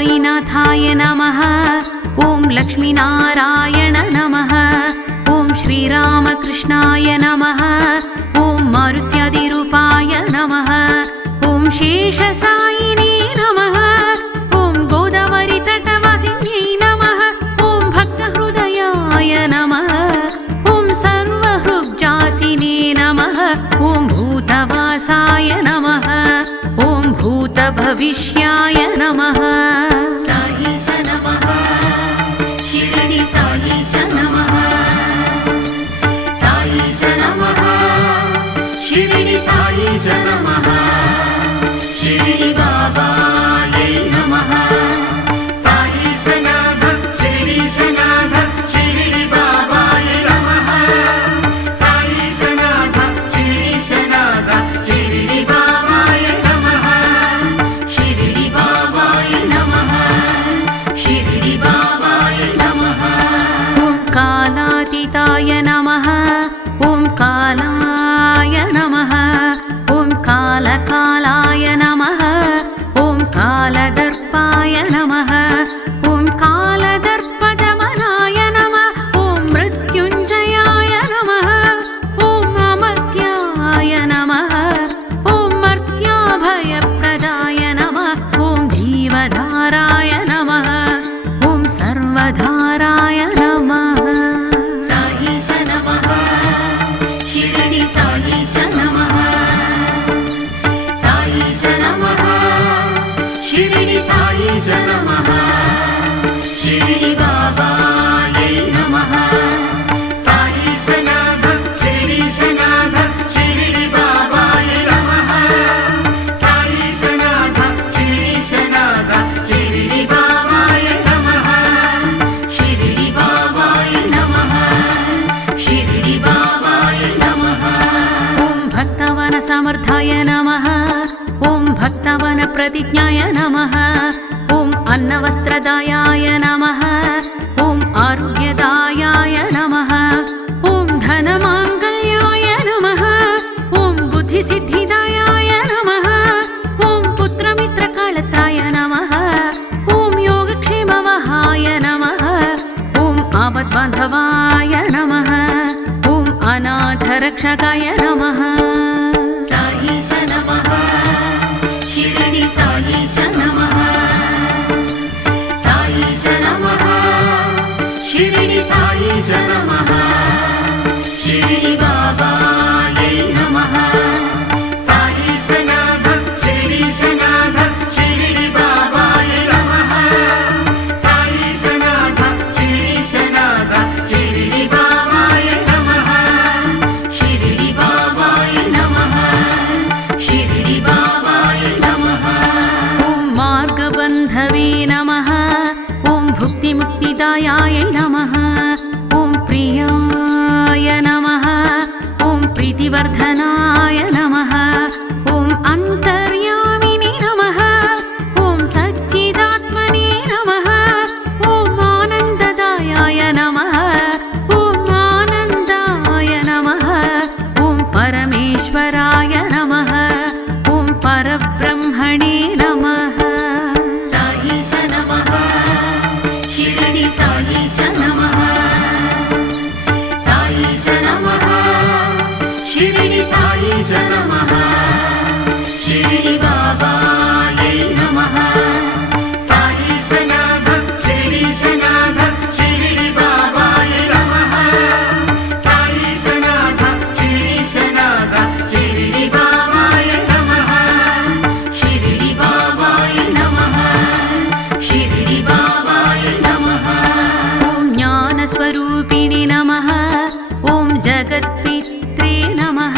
साईनाथाय नमः। ॐ लक्ष्मीनारायण नमः। ॐ श्रीरामकृष्णाय नमः। ॐ मारुत्यादिरूपाय नमः। ॐ शेषसायिने नमः। ॐ गोदावरीतटवासिन्यै नमः। ॐ भक्तहृदयाय नमः। ॐ सर्वहृग्जासिने नमः। ॐ भूतवासाय नमः। ॐ भूतभविष्याय नमः। साईश नमः। शिरडी साईश नमः। साईश नमः। शिरडी साईश नमः। शिरडी बाबायै नमः। साईशनाथ शिरडीशनाथ शिरडी बाबाय नमः। साईशनाथ शिरडीशनाथ शिरडी बाबाय नमः। शिरडी बाबाय नमः। शिरडी बाबाय नमः। ॐ कालातीताय नमः। ॐ कालाय नमः। ॐ कालकालाय नमः। ॐ कालदर्पाय नमः। ॐ कालदर्पदमनाय नमः। ॐ मृत्युञ्जयाय नमः। ॐ अमर्त्याय नमः। ॐ मर्त्याभयप्रदाय नमः। ॐ जीवधाराय नमः। ॐ सर्वधाराय नमः। साईश नमः। शिरडी साईश नमः। साईश नमः। शिरडी साईश नमः। शिरडी बाबायै नमः। साईशनाथ शिरडीशनाथ शिरडी बाबाय नमः। साईशनाथ शिरडीशनाथ शिरडी बाबाय नमः। शिरडी बाबाय नमः। शिरडी बाबाय नमः। ॐ भक्तवनसमर्थाय नमः। ॐ भक्तवनप्रतिज्ञाय नमः। ॐ अन्नवस्त्रदायाय नमः। ॐ आरोग्यदायाय नमः। ॐ धनमाङ्गल्याय नमः। ॐ बुद्धिसिद्धिदायाय नमः। ॐ पुत्रमित्रकळत्राय नमः। ॐ योगक्षेमवहाय नमः। ॐ आपद्बान्धवाय नमः। ॐ अनाथरक्षकाय नमः। साईश नमः। शिरडी साईश नमः। साईश नमः। शिरडी साईश नमः। शिरडी बाबायै नमः। साईशनाथ शिरडीशनाथ शिरडी बाबाय नमः। साईशनाथ शिरडीशनाथ शिरडी बाबाय नमः। शिरडी बाबाय नमः। शिरडी बाबाय नमः। ॐ मार्गबन्धवे नमः। ॐ भुक्तिमुक्तिदायाय नमः। ॐ प्रियाय नमः। ॐ प्रीतिवर्धनाय नमः। ॐ अन्तर्यामिने नमः। ॐ सच्चिदात्मने नमः। ॐ आनन्ददायाय नमः। ॐ आनन्दाय नमः। ॐ परमेश्वराय नमः। ॐ परब्रह्मणे नमः। साईश नमः। शिरडी साईश नमः। साईश नमः। शिरडी साईश नमः। शिरडी बाबायै नमः। साईशनाथ शिरडीशनाथ शिरडी बाबाय नमः। साईशनाथ शिरडीशनाथ शिरडी बाबाय नमः। शिरडी बाबाय नमः। शिरडी बाबाय नमः। ॐ ज्ञानस्वरूपिणे नमः। ॐ जगत्पित्रे नमः।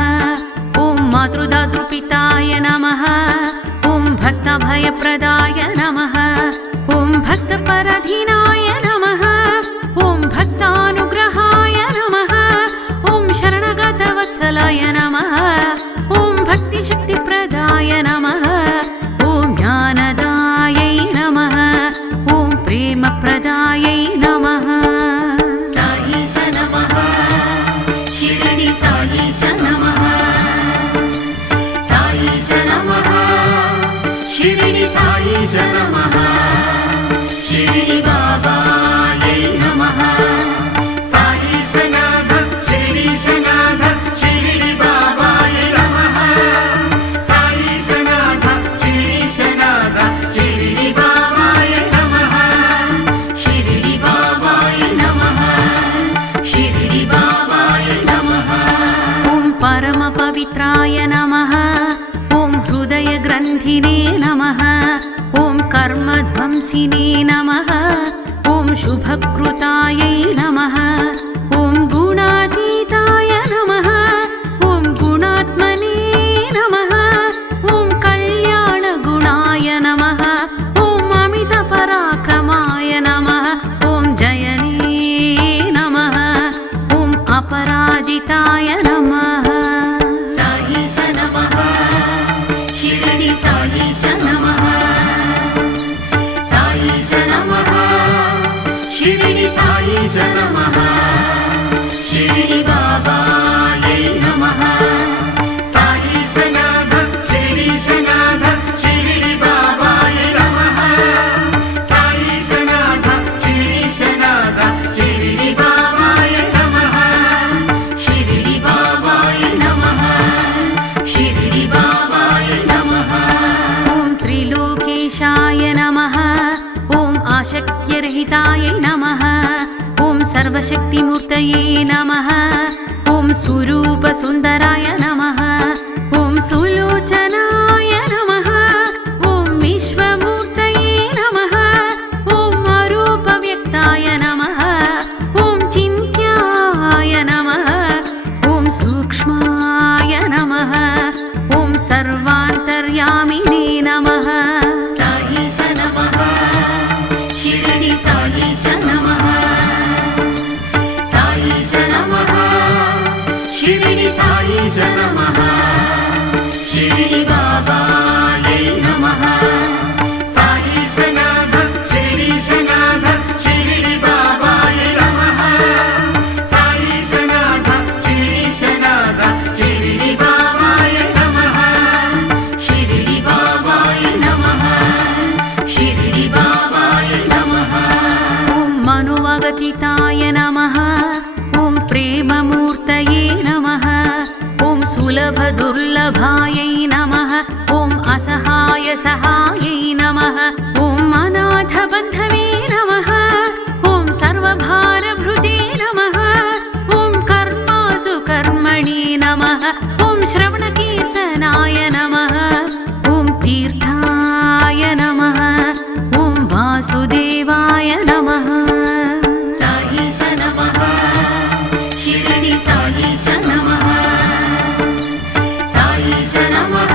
ॐ मातृदातृपिताय नमः। ॐ भक्तभयप्रदाय नमः। ॐ भक्तपराधीनाय नमः। ॐ भक्तानुग्रहाय नमः। ॐ शरणगतवत्सलाय नमः। ॐ भक्तिशक्तिप्रदाय नमः। ॐ ज्ञानदायै नमः। ॐ प्रेमप्रदायै नमः। साईश नमः। शिरडी साईश नमः। साईश नमः। शिरडी साईश ग्रन्थिने नमः ॐ कर्मध्वंसिने नमः ॐ शुभकृतायै नमः ॐ गुणातीताय नमः ॐ गुणात्मने नमः ॐ कल्याणगुणाय नमः ॐ अमितपराक्रमाय नमः ॐ जयने नमः ॐ अपराजिताय नमः साईश नमः शिरडि साईश नमः साईश नमः शिरडि साईश नमः शिरडि बाबायै नमः साईशनाथ शिरडीशनाथ शिरडि बाबाय नमः साईशनाथ शिरडीशनाथ शिरडि बाबाय नमः शिरडि बाबाय नमः शिरडि बाबाय नमः ॐ त्रिलोकेशाय नमः ॐ आशक्यरहिताय नमः ॐ सर्वशक्तिमूर्तये नमः ॐ स्वरूपसुन्दराय नमः ॐ सुलोचनाय नमः ॐ विश्वमूर्तये नमः ॐ अरूपव्यक्ताय नमः ॐ चिन्त्याय नमः ॐ सूक्ष्माय नमः ॐ सर्वान्तर्यामिने नमः साईश नमः शिरडि साईश नमः साईश नमः शिरडि साईश नमः शिरडि बाबायै नमः साईशनाथ शिरडीशनाथ शिरडि बाबाय नमः साईशनाथ शिरडीशनाथ शिरडि बाबाय नमः शिरडि बाबाय नमः शिरडि बाबाय नमः ॐ मनोवगतिताय नमः ॐ प्रेममूर्तये नमः ॐ सुलभदुर्लभायै नमः ॐ असहाय सहायै नमः ॐ अनाथबन्धवे नमः ॐ सर्वभारभृते नमः ॐ कर्मासु कर्मणि नमः ॐ श्रवणकीर्तनाय नमः ॐ तीर्थाय नमः ॐ वासुदेवाय नमः साईश नमः शिरडि साईश नमः साईश नमः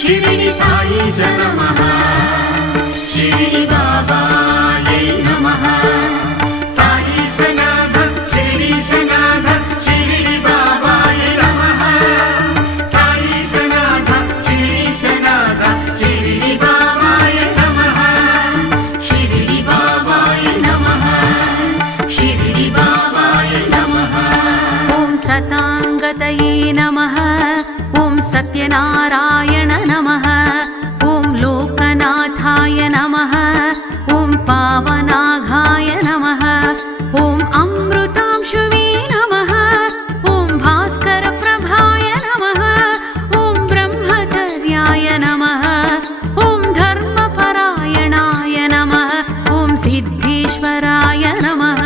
शिरडि साईश नमः शिरडि बाबायै नमः साईशनाथ शिरडीशनाथ शिरडि बाबाय नमः साईशनाथ शिरडीशनाथ शिरडि बाबाय नमः शिरडि बाबाय नमः शिरडि बाबाय नमः ॐ सताङ्गतये नमः ॐ सत्यनारायण नमः ॐ लोकनाथाय नमः ॐ पावनाघाय नमः ॐ अमृतांशुवे नमः ॐ भास्करप्रभाय नमः ॐ ब्रह्मचर्याय नमः ॐ धर्मपरायणाय नमः ॐ सिद्धेश्वराय नमः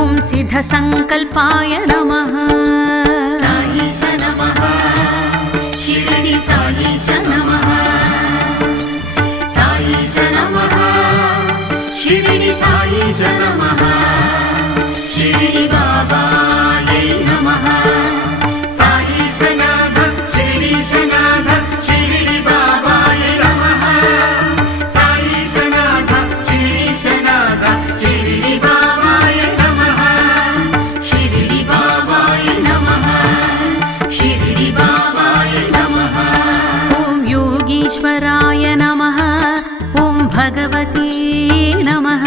ॐ सिद्धसङ्कल्पाय नमः साईश नमः शिरडि साईश नमः साईश नमः शिरडि साईश नमः शिरडि बाबायै नमः साईशनाथ शिरडीशनाथ शिरडि बाबाय नमः साईशनाथ शिरडीशनाथ शिरडि बाबाय नमः शिरडि बाबाय नमः शिरडि बाबाय नमः ॐ योगीश्वराय नमः ॐ भगवते नमः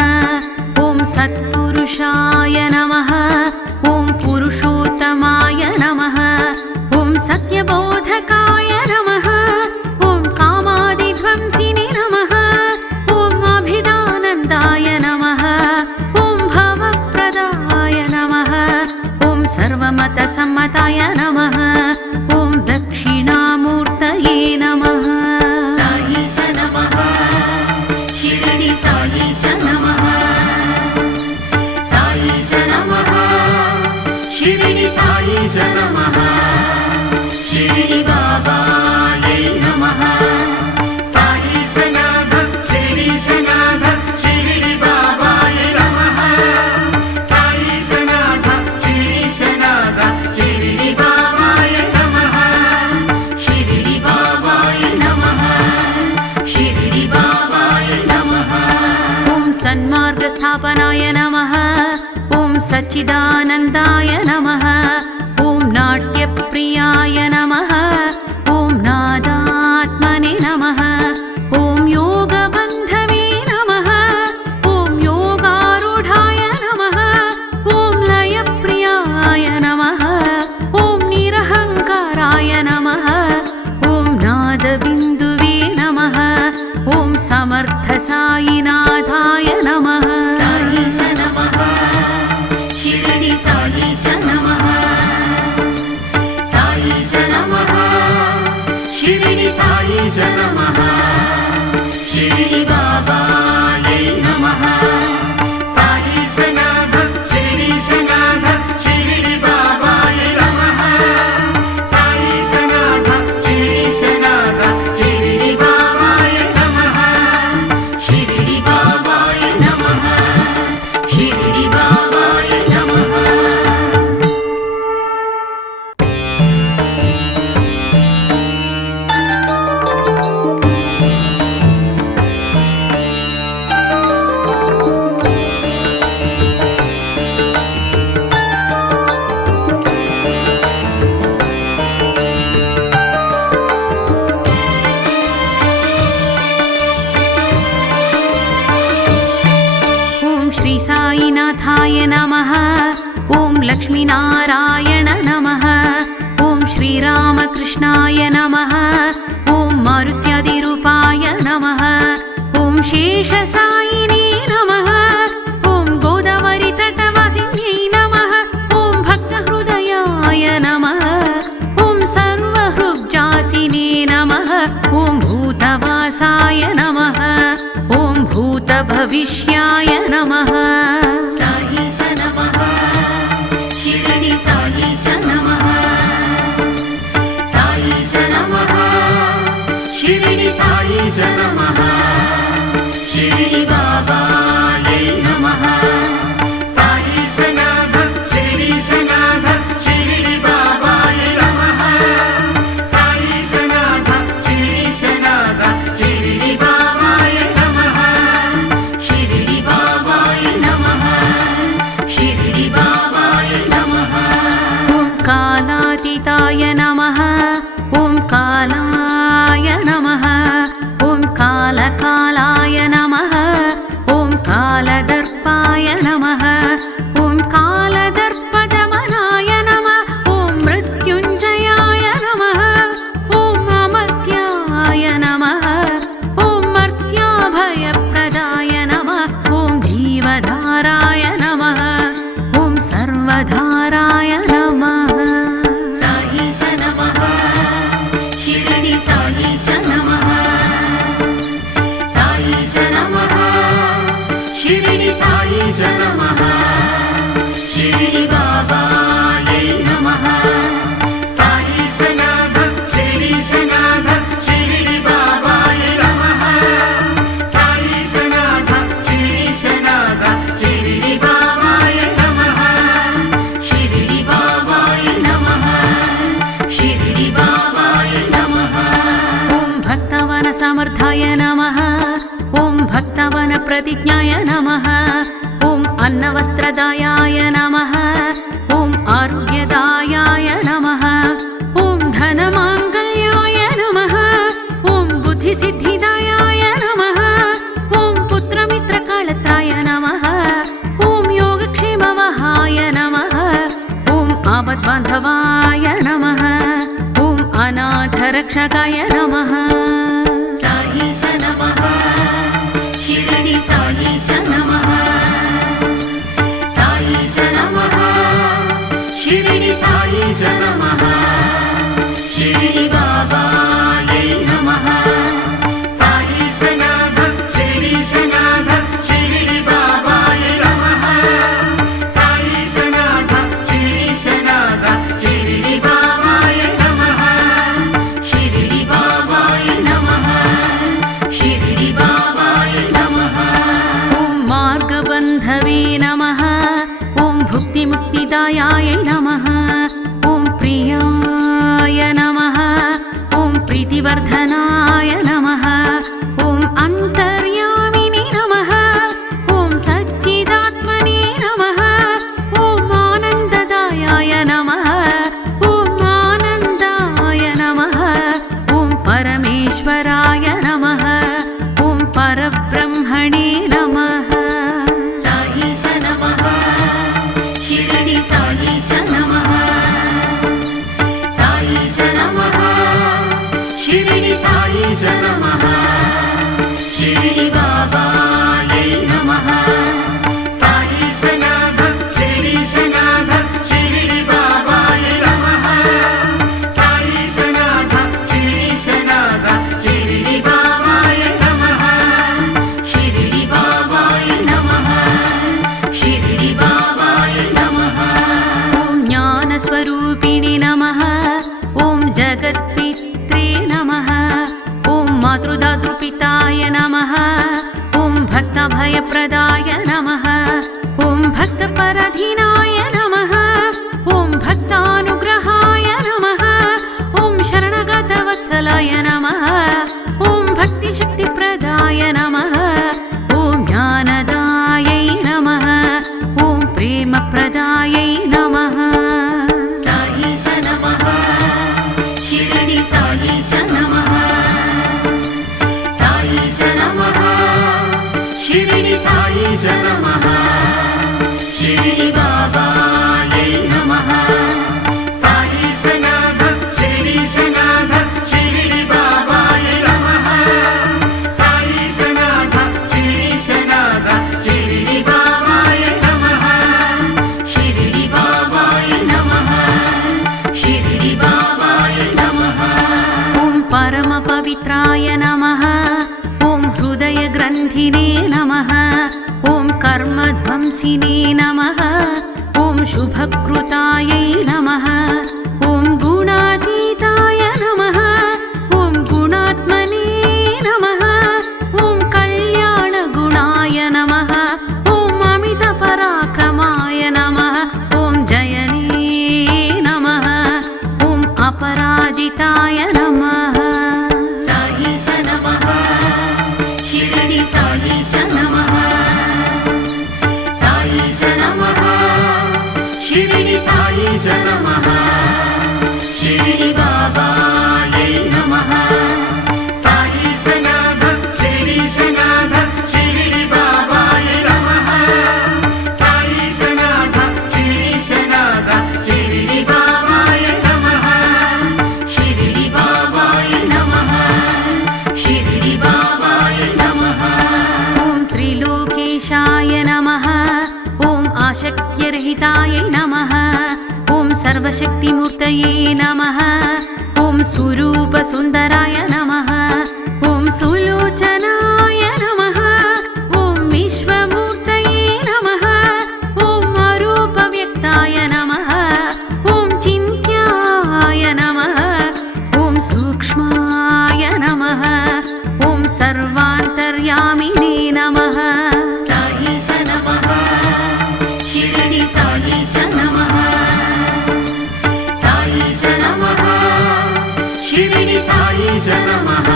ॐ सत्पुरुष सच्चिदानन्दाय नमः ॐ नाट्यप्रियाय नमः ॐ नादात्मने नमः ॐ योगबन्धवे नमः ॐ योगारूढाय नमः ॐ लयप्रियाय नमः ॐ निरहङ्काराय नमः ॐ नादबिन्दुवे नमः ॐ समर्थसायिनाथाय नमः साईश नमः शिरडी साईश नमः साईश नमः शिरडी साईश नमः शिरडी बाबायै नमः साईशनाथ शिरडीशनाथ शिरडी बाबाय नमः साईशनाथ शिरडीशनाथ शिरडी बाबाय नमः शिरडी बाबाय नमः शिरडी बाबाय नमः ॐ श्री साईनाथाय नमः ॐ लक्ष्मीनारायण नमः ॐ श्रीरामकृष्णाय नमः ॐ मारुत्यादिरूपाय नमः ॐ शेषसायिने नमः ॐ गोदावरीतटवासिन्यै नमः ॐ भक्तहृदयाय नमः ॐ सर्वहृब्जासिने नमः ॐ भूतवासाय नमः ॐ भूतभविष्याय नमः साईश नमः शिरडी साईश नमः साईश नमः शिरडी साईश नमः शिरडी बाबायै नमः साईशनाथ शिरडीशनाथ शिरडी बाबाय नमः साईशनाथ शिरडीशनाथ शिरडी बाबाय नमः शिरडी बाबाय नमः शिरडी बाबाय नमः ॐ कालातीताय नमः ॐ कालाय नमः ॐ कालकालाय नमः ॐ कालदर्पाय नमः ॐ कालदर्पदमनाय नमः ॐ मृत्युञ्जयाय नमः ॐ अमर्त्याय नमः ॐ मर्त्याभयप्रदाय नमः ॐ जीवधाराय नमः ॐ सर्वधाराय नमः साईश नमः शिरडी साईश नमः साईश नमः शिरडी साईश नमः शिरडी बाबायै नमः साईशनाथ शिरडीशनाथ शिरडी बाबाय नमः साईशनाथ शिरडीशनाथ शिरडी बाबाय नमः शिरडी बाबाय नमः शिरडी बाबाय नमः ॐ भक्तवनसमर्थाय नमः ॐ भक्तवनप्रतिज्ञाय नमः ॐ अन्नवस्त्रदायाय नमः ॐ आरोग्यदायाय नमः ॐ धनमाङ्गल्याय नमः ॐ बुद्धिसिद्धिदायाय नमः ॐ पुत्रमित्रकालत्राय नमः ॐ योगक्षेमवहाय नमः ॐ आपद्बान्धवाय नमः ॐ अनाथरक्षकाय नमः साईश नमः शिरडी साईश नमः साईश नमः शिरडी साईश नमः शिरडी बाबायै नमः साईशनाथ शिरडीशनाथ शिरडी बाबाय नमः साईशनाथ शिरडीशनाथ शिरडी बाबाय नमः शिरडी बाबाय नमः शिरडी बाबाय नमः ॐ मार्गबन्धवे नमः ॐ भुक्तिमुक्तिदायाय नमः ॐ प्रियाय नमः ॐ प्रीतिवर्धनाय नमः ॐ अन्तर्यामिने नमः ॐ सच्चिदात्मने नमः ॐ शिरडि साईश नमः शिरडि बाबायै नमः साईशनाथ शिरडीशनाथ शिरडि बाबाय नमः साईशनाथ शिरडीशनाथ शिरडि बाबाय नमः शिरडि बाबाय नमः शिरडि बाबाय नमः ॐ ज्ञानस्वरूपिणि नमः ॐ जगत्पित्रे नमः ॐ मातृदातृपिताय नमः ॐ भक्तभयप्रदाय नमः ॐ भक्तपराधीनाय नमः ॐ भक्तानुग्रहाय नमः ॐ शरणगतवत्सलाय नमः ॐ भक्तिशक्तिप्रदाय नमः ॐ ज्ञानदायै नमः ॐ प्रेमप्रदायै नमः साईश नमः शिरडि साईश नमः साईश नमः शिरडि साईश नमः शिरडि बाबायै नमः साईशनाथ शिरडीशनाथ शिरडि बाबाय नमः साईशनाथ शिरडीशनाथ शिरडि बाबाय नमः शिरडि बाबाय नमः शिरडि बाबाय नमः ॐ परमपवित्राय नमः ॐ हृदयग्रन्थिने नमः ॐ कर्मध्वंसिने नमः ॐ शुभकृतायै नमः ॐ गुणातीताय नमः ॐ गुणात्मने नमः ॐ कल्याणगुणाय नमः ॐ अमितपराक्रमाय नमः ॐ जयने नमः ॐ अपराजिताय नमः साईश नमः शिरडि साईश नमः साईश नमः शिरडि साईश नमः शिरडि बाबायै नमः साईशनाथ शिरडीशनाथ शिरडि बाबाय नमः साईशनाथ शिरडीशनाथ शिरडि बाबाय नमः शिरडि बाबाय नमः शिरडि बाबाय नमः ॐ त्रिलोकेशाय नमः ॐ आशक्यरहिताय नमः ॐ सर्वशक्तिमूर्तये नमः ॐ स्वरूपसुन्दराय नमः ॐ सुलोचनाय नमः ॐ विश्वमूर्तये नमः ॐ अरूपव्यक्ताय नमः ॐ चिन्त्याय नमः ॐ सूक्ष्माय नमः ॐ सर्वान्तर्यामिने नमः साईश नमः शिरडि साईश नमः साईश नमः शिरडि साईश नमः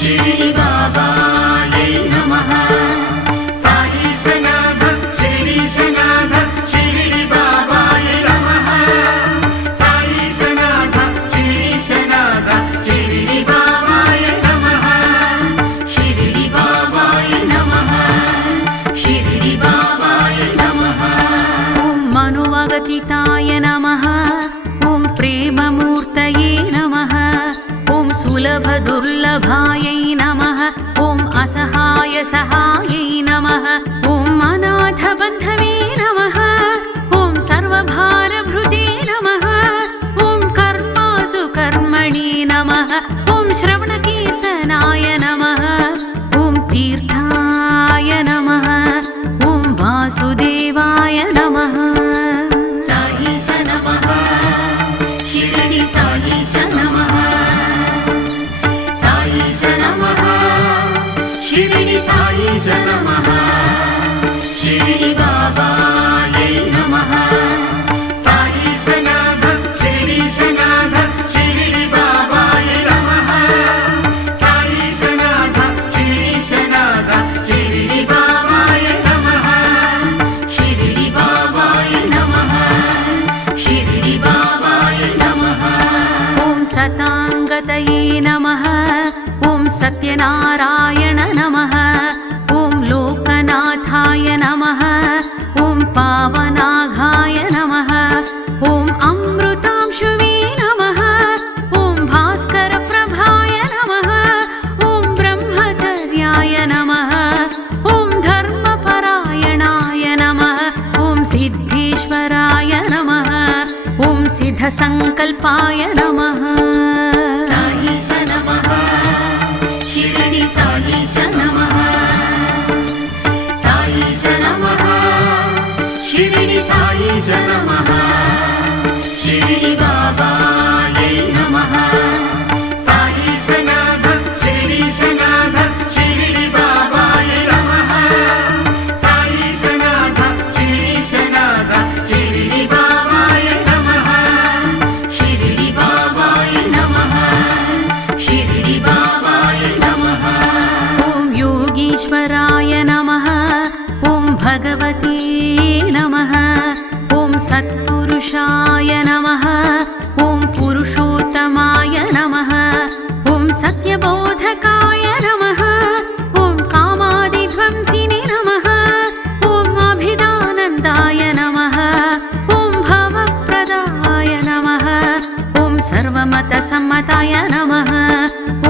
शिरडि बाबायै नमः साईशनाथ शिरडीशनाथ शिरडि बाबाय नमः साईशनाथ शिरडीशनाथ शिरडि बाबाय नमः शिरडि बाबाय नमः शिरडि बाबाय नमः ॐ मनोवगतिताय नमः ॐ प्रेममूर्तये नमः ॐ सुलभदुर्लभायै नमः ॐ असहायसहायै नमः ॐ अनाथबन्धवे नमः ॐ सर्वभारभृते नमः ॐ कर्मासु कर्मणि नमः ॐ श्रवणकीर्तनाय नमः ॐ तीर्थाय नमः ॐ वासुदेवाय नमः साईश नमः शिरडि साईश नमः साईश नमः शिरडि साईश नमः शिरडि बाबायै नमः साईशनाथ शिरडीशनाथ शिरडि बाबाय नमः साईशनाथ शिरडीशनाथ शिरडि बाबाय नमः शिरडि बाबाय नमः शिरडि बाबाय नमः ॐ सताङ्गतये नमः ॐ सत्यनारायण नमः ॐ लोकनाथाय नमः ॐ पावनाघाय नमः ॐ अमृतांशुवे नमः ॐ भास्करप्रा स्वरूपाय नमः साईश नमः शिरडी साईश नमः साईश नमः शिरडी साईश नमः शिरडी बाबायै नमः साईशनाथ शिरडीशनाथ शिरडी बाबाय नमः साईशनाथ शिरडीशनाथ शिरडी बाबाय नमः शिरडी बाबाय नमः शिरडी बाबाय नमः ॐ योगीश्वराय नमः ॐ भगवते नमः ॐ सत्पुरुषाय नमः ॐ पुरुषोत्तमाय नमः ॐ सत्यबोधकाय नमः ॐ कामादिध्वंसिने नमः ॐ अभिदानन्दाय नमः ॐ भवप्रदाय नमः ॐ सर्वमतसम्मताय नमः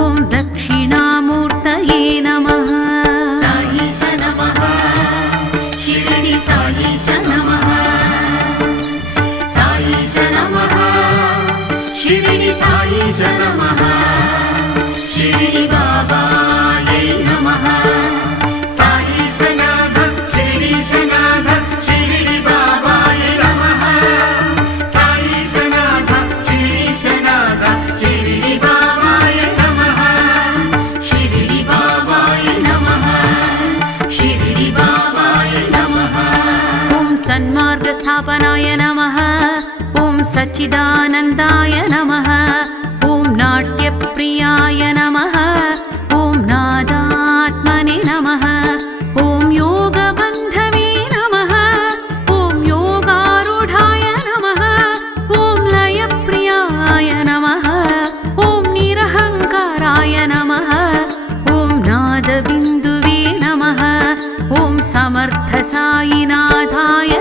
ॐ दक्षिणामूर्तये नमः साईश नमः शिरडी साईश नमः साईश नमः शिरडी साईश नमः शिरडी बाबायै नमः साईशनाथ शिरडीशनाथ शिरडी बाबाय नमः साईशनाथ शिरडीशनाथ शिरडी बाबाय नमः शिरडी बाबाय नमः शिरडी बाबाय नमः ॐ सन्मार्गस्थापनाय नमः ॐ सच्चिदानन्दाय नमः ॐ नाट्यप्रियाय नमः ॐ नादात्मने नमः ॐ योगबन्धवे नमः ॐ योगारूढाय नमः ॐ लयप्रियाय नमः ॐ निरहङ्काराय नमः ॐ नादबिन्दुवे नमः ॐ समर्थसायिनाथाय